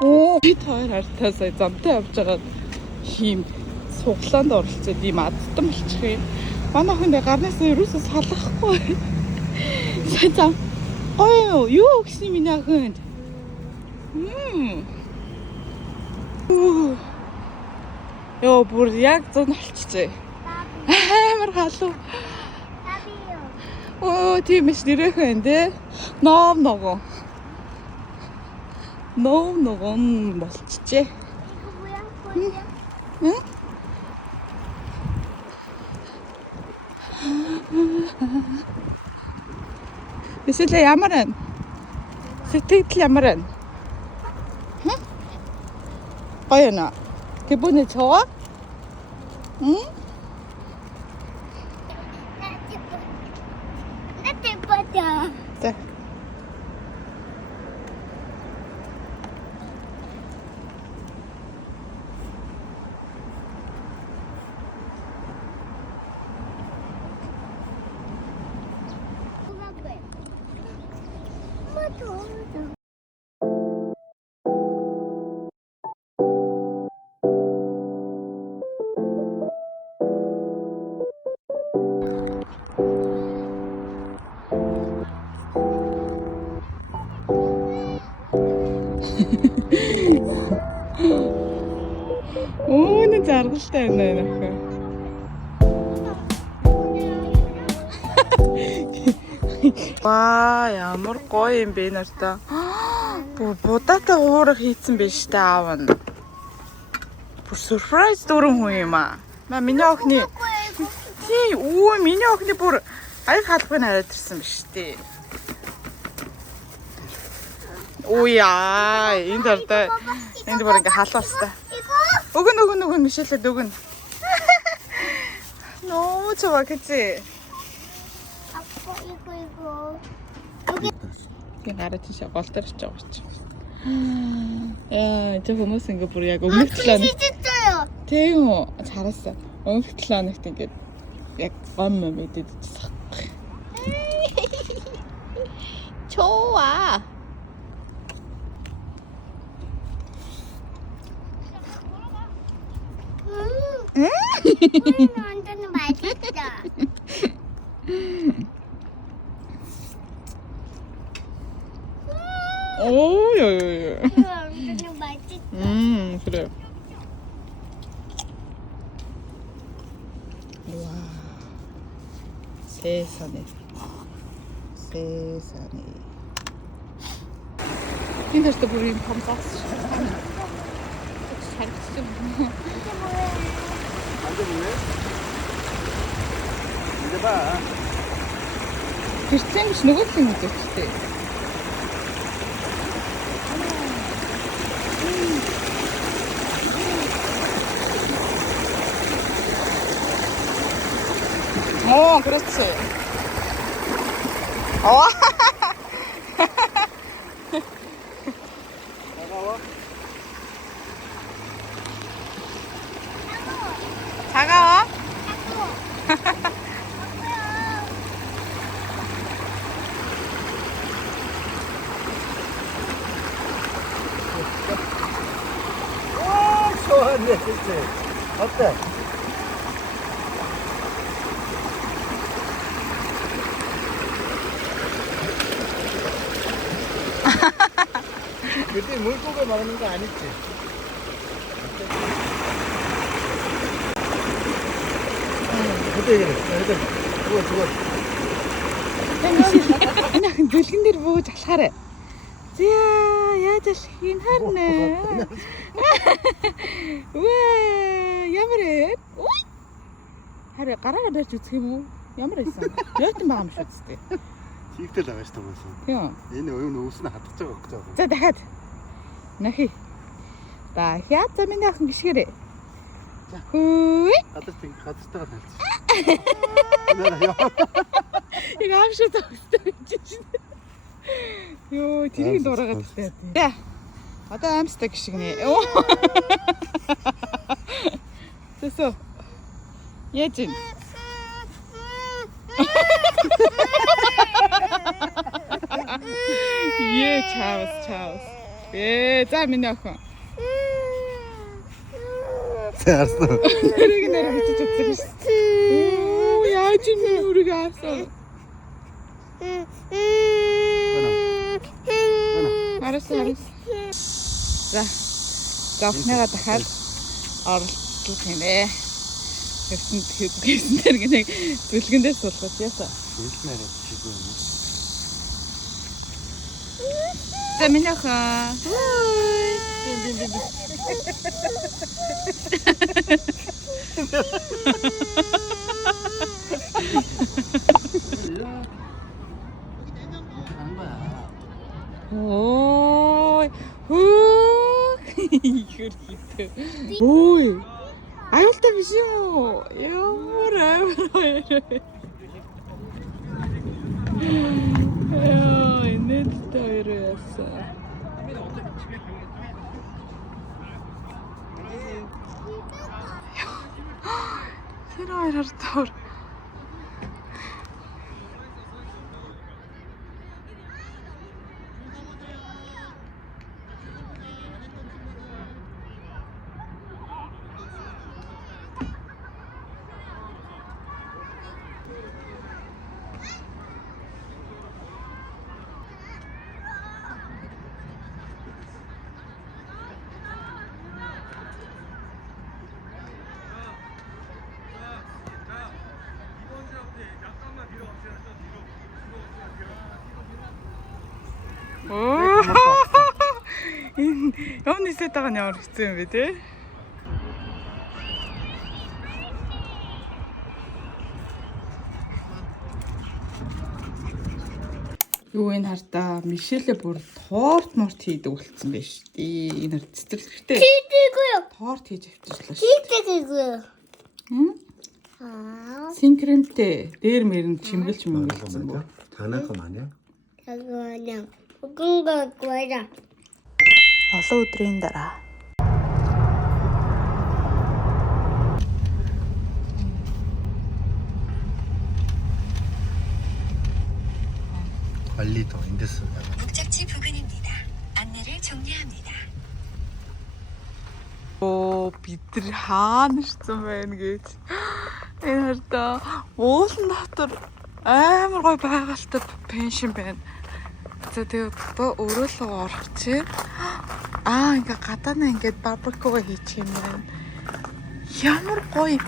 Оо, хоёр хартаасаа замтай явж байгаа хийм суглаанд оролцоод ийм адтан болчих юм. Манай хүн гарнаас ерөөсөө салахгүй. Сайн гоё юу гэсэн миний хүн. Йоо бүр яг зун олчихжээ. Амар халуу. Оо тийм эс нэрэх байна те. Ном ногоо. Ном ногоо болчихжээ. Эсвэл ямар вэ? Сэтгэл ямар вэ? Гоё нэ. 기분이 좋아? 응? 나 예뻐져. 자. Ooh, жаргалтай байна нөхөө. Ваа, ямар гоё юм бэ нартай. Будаатай уурах хийцэн биш та аав нь. Бүр surprise дөрөн хүн юм аа. Миний охины. Тий, оо миний охины бүр аяг халахыг хараад ирсэн биш тий. Уяа, энэ дартай. Энд бүр ингээ халуустай. Өгөн мишэлээд өгөн. 너무 좋아, 그치? 아빠 이거. 이게 가르치셔, 걸터리죠, 그렇죠? 야, 저 보면서 이거 보러 약 옹맥틀라는. 진짜요. 대용, 잘했어. 옹맥틀라는 게 약 마음만 믿어도 싹. 좋아. 완전 맛있다. 오, 야. 완전 맛있다. 그래. 우와. 세상에. Тэнд ч бүр юм том цаас шүү. Харагдсан. 앉아볼래? 앉아봐. Тэрцэн биш нөгөө л юм үзэгчтэй. О, 그렇지. 차가워? 차가워? 오, 좋았네, 그치? 어때? 그때 물고기 먹는 거 아니지? 그때 그래. 죽어. Энэ дэлгэн дээр бууж алхаарай. Зя, яаж алхах юм харна. Ваа, ямар ээ? Ой. Хараа гараараа барьж үзэх юм уу? Ямар байсан? Яатан байгаа юм шүү дээ. Хийгдэл байгаа шүү дээ. Яа. Энэ оюун өвснө хатгаж байгаа гэж байгаа. За дахиад. Нахи. Дахиад за миний охин гიშгэрээ. Хөөе. Хатгалтайгаар хэлсэн. Яг аашаа төгсдөг чинь. Йоо, тэрийг дураагаад тээ. За. Одоо амстай гიშгэнэ. Тэсо. Яаж ин? Чаус. За миний охин. Заарсан. Тэрийг нэр хатаж үзсэн шүү. Оо яаж юм нүрийг аасан. Арас. За охиныгаа дахиад оролцох юм ээ. Хэвсэн тэр нэг зүлгэндээ суулгаж яасан. Хэлмээрээ чиг юм. За миний охин. Ой. Ой. Аюултай биш юу? Ямар амар. Энэт тойроос. Тэр хоёр хартаар. Явны сэтагаа нь ямар хэцүү юм бэ те? Юу энэ хартаа Мишелээ бүр торт хийдэг болцсон байж тий. Энэ цэцэрлэгтэй. Хийдэггүй юу? Торт хийж авчихлаа шүү. Хийдэггүй юу? Синкремтэй дээр мөрөнд чимгэлж мөнгөлцсөн бүр. Танаахан маань. Агааня. Угунгаа. Олон өдрийн дараа. 빨리 더 인데스. 목적지 부근입니다. 안내를 종료합니다. Бид нар хаана ирсэн байна гэж. Энэ хартаа уулан дотор амар гой байгальтай пеншн байна. За тэгээд өөрөө л орох чи. Ингээ гадаанаа ингээд барбекю хийчих юм байна. Ямар гоё.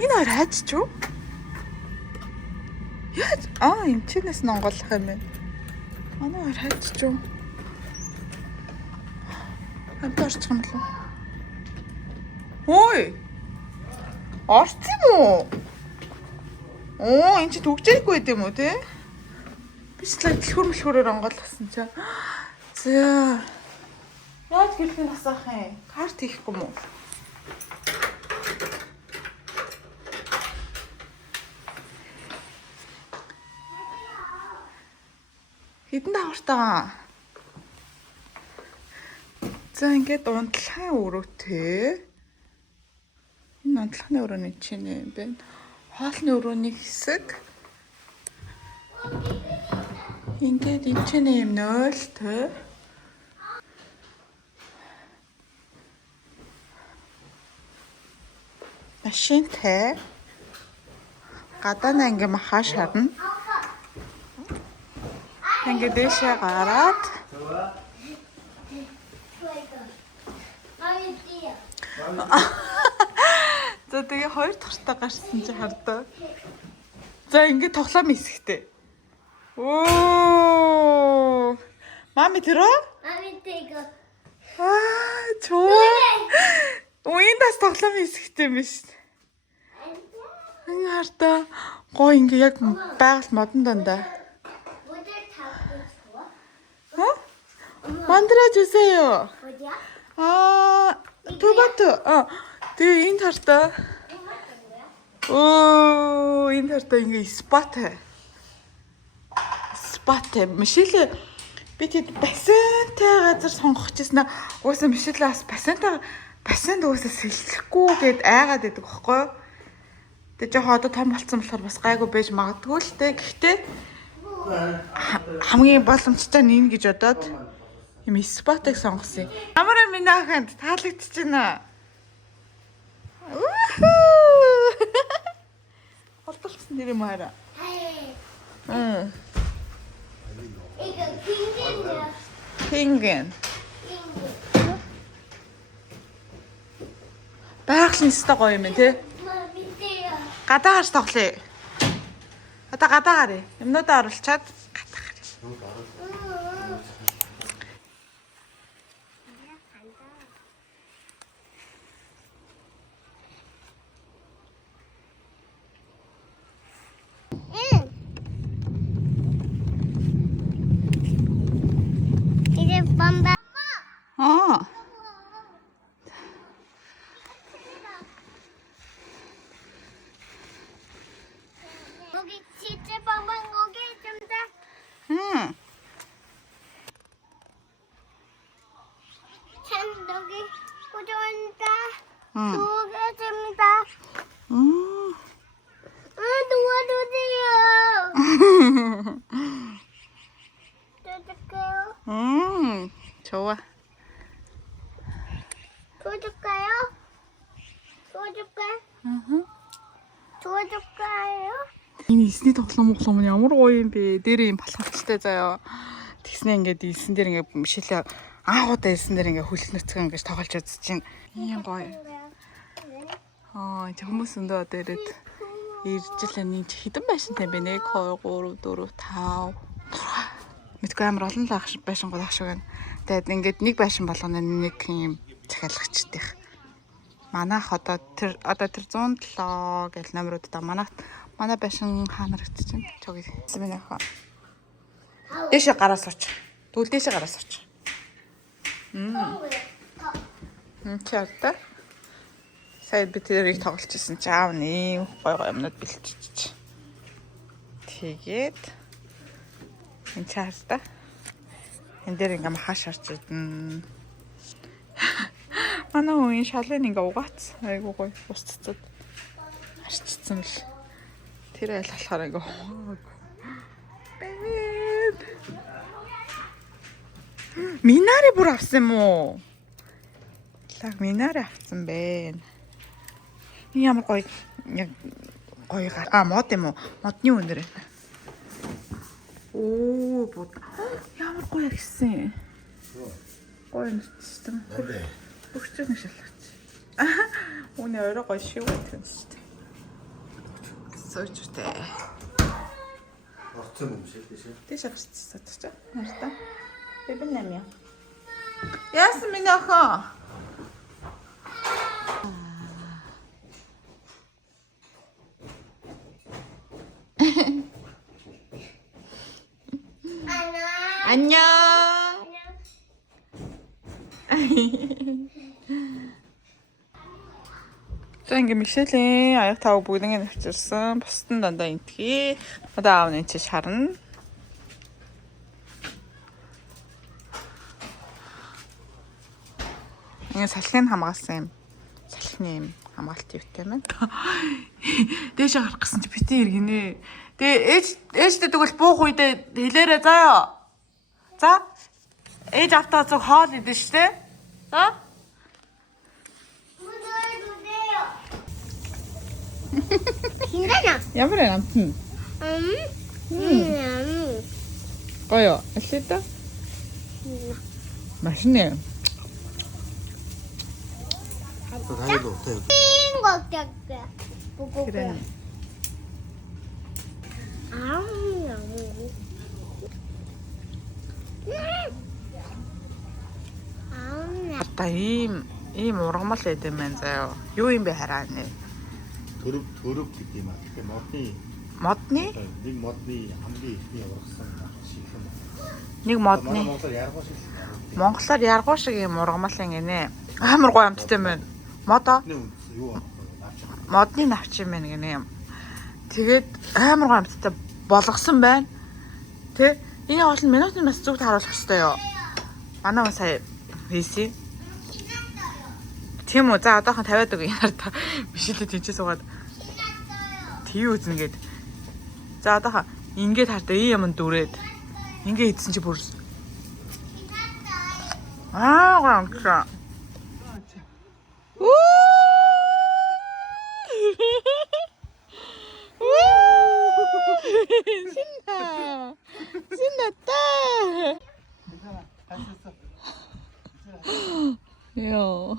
Энэ хоёр хайж ч юу? Яаж? Энэ чинээс нонголох юм байна. Манай хоёр хайж ч юу? Амтарч юм л уу? Ой! Орсон юм уу? Энэ чи төгжээгүй байд юм уу те? Биш л дэлхүр онгойлгосон чаа. За. Яаж гэлэн насаах юм? Карт хийхгүй юм уу? Хэдэн давхартаа? За ингээд унтлагын өрөөтэй. Энэ унтлагын өрөөний чинь юм байна. Хоолны өрөөний хэсэг. Ингээд энэ чинь юм 0-тэй. Машинтай. Гадаанаа ингээ махаш харна. Ингээ дэшээ гараад. За тэгээ хоёр дахьтаа гарсан чи хардаа. За ингээ тоглоом хэсэгтэй. Оо! Мами тэрөө? Мами тэго. Чоо. Уяндас тоглоом хэсэгтэй юм биш. Ингээ хардаа гоо ингээ яг байгаль модон дандаа. Мандраж үсэё. Томато. Тэгээ энэ хартаа. Энэ хартаа ингээ спатай. Мишель би тэд бассейнтай газар сонгох гэжсэн. Уусаа Мишель бас бассейнд уусаа сэлэхгүй гэд айгаад байдаг байхгүй юу? Тэгээ жоохон одоо том болцсон болохоор бас гайгүй байж магадгүй л дээ. Гэхдээ хамгийн боломжтой нь энэ гэж бодоод юм спотыг сонгосон. Ямар минь аханд таалагдчихна. Олдолсон нэр юм аа. 이거 펭귄이야. Penguin. Байгалийн өстой гоё юм тий. 밑에요. Гадаагаарч тоглоё. Одоо гадаагаараа юмнуудаа оруулчаад гадаагаараа. 이제 뻔다. 여기 진짜 빵빵 거기 좀 더. 참 여기 고정한다. 도와줍니다. 도와주세요. 도와줄까요? 좋아. 도와줄까요? 도와줄까요? Энэ эсний тоглоом нь ямар гоё юм бэ? Дээр юм балхавчтай заяа. Тэгснэ ингээд элсэн дээр ингээд мишэлээ анхудаа элсэн дээр ингээд хөлс нүцгэн ингээд тоглож үзэж чинь. Ийм гоё. Тэг хүмүүс өндөө одоо ирээд ирж л энэ хэдэн байшинтай бэ? 1 2 3 4 5 мэдгүй амар олон л байшин гол шиг байна. Тэгээд ингээд нэг байшин болгоно нэг юм захиалагчтай. Манайх одоо тэр 107 гэл номеруудаа манай байшин хаанарагдаж байна. Чоги. Миний ах. Дэшээ гараа сууч. Тэгвэл дэшээ гараа сууч. Чарта. Сая би тэрийг тоглож ирсэн чи аав нэг гой гой юмнууд бэлтжиж. Тэгээд энэ чарта. Энд дээр ингээм хаш харж идэн. Манай үеийн шалын ингээ угаац. Айгуу гоё ус цэцэд харчсан л. Тэр айл болохоор ингээ. Минари бүр авсан юм уу? Лаг минари авсан бэ. Энэ ямар гоё яг гоё мод юм уу? Модны өнөр байна. Оо бод. Ямар гоё гисэн. Гоё нэстэн. Бүгд нэг шалгач. Үний орой гоё шүү гэх юм шүү дээ. Сочтой. Орцсон юм шиг тийш. Тийш гарцсан ч нартай. Бибэн нэмья. Яасан миний охин? 안녕. За ингээ Мишелийн аяг тав бүгднийг навчирсан. Бусдын дандаа интгий. Одоо аав нь чи шарна. Ингээ салхийг хамгаалсан юм. Салхины юм хамгаалт юутай байна. Дээш гарах гэсэн чи битэн иргэнэ. Тэгээ ээжтэй тэгвэл буух үедээ хэлээрээ заяа. За. Ээж автаа зөв хоол идэн штэ. За. 괜찮아. Ямар амтна. Гоё. Алита. 맛있네. 또 다이도 없어요. 거 같아. 보고 그래. Та ийм ургамал байд юм байна заяа. Юу юм бэ хараа нэ? Төрөв гэдэг юм аа. Тэгээ Модны? нэг модны хамгийн ихний ургасан шиг юм. Нэг модны. Монголоор яргуу шиг юм ургамалын гинэ. Амар гоё амттай юм байна. Модо? Юу Модны навч юм байна гинэ. Тэгээд амар гоё амттай болгосон байна. Тэ? Энэ гол нь минутын бас зүгт харуулах хэрэгтэй юу? Манай хүн сая хийсэн. Тийм үү? За одоохон 50-аад үг яар та бишэлээ тэнцээ суугаад. Тий үзнэ гээд. За одоохон Ингээд хартаа ийм юм дүрээд. Ингээд идсэн чи бүр. Гонка. 신나. 신났다. 괜찮아. 할 수 있어. 요.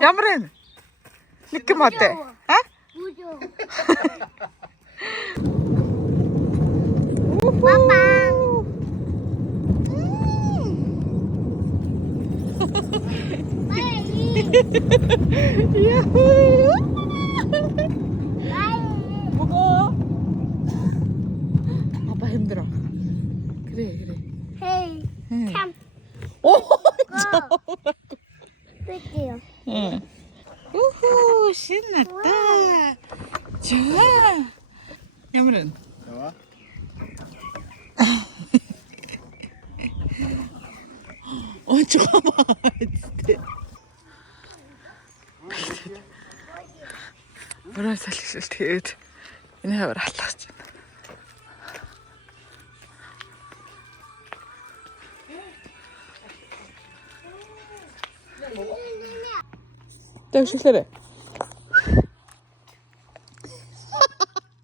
야무른. 느낌 어때? 어? 무서워. 야호. 무거워. 아빠 힘들어. 그래. 헤이. 응. 참. 오, 뺄게요. 응. 우후, 신났다. 좋아. 야무른. 나와. 좋아 봐. Бүрэн салхишил тэгээд энэ хавар алхаж байна. 떼우실래?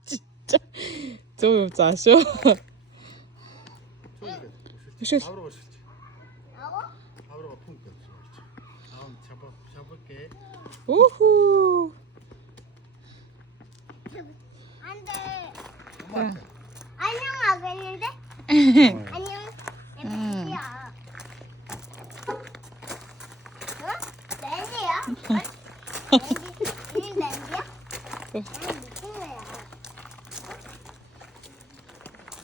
진짜 좀 짜쇼. 아우라가 쉽지. 아우라가 풍겨. 다음 잡을게. 우후. 안 돼. 엄마한테. 안녕하고 있는데? 안녕. 응. 야. 어? 랜디야? 랜디? 이 랜디야? 무슨 거야?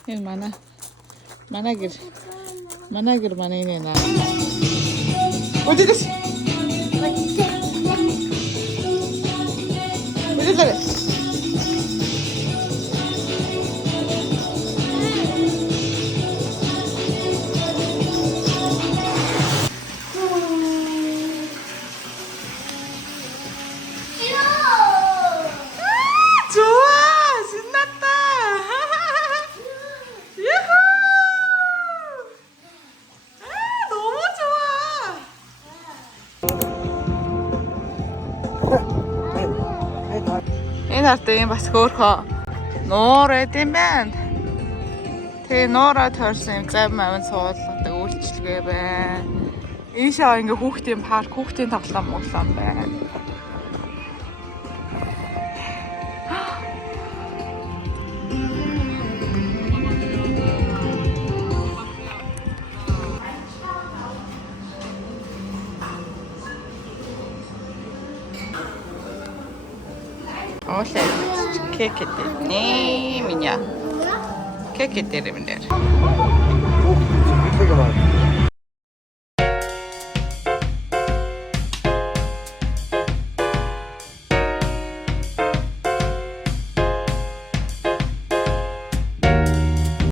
일 많아. 만화길. 만화길 많이네 나. 어디 갔어? 어디 가래? 좋아, 신났다. 유후. 너무 좋아. Энэ ард юм бас хөөхөө нуур байд юм байна. Тэгээ нуураа тойрсон юм зам аван суулгадаг үйлчлэгээ байна. Ийшээ ингээ хүүхдийн парк, хүүхдийн тоглоом байна. Оле кек эдэрнэ минь. Кек эдэр минь. 되게 많아.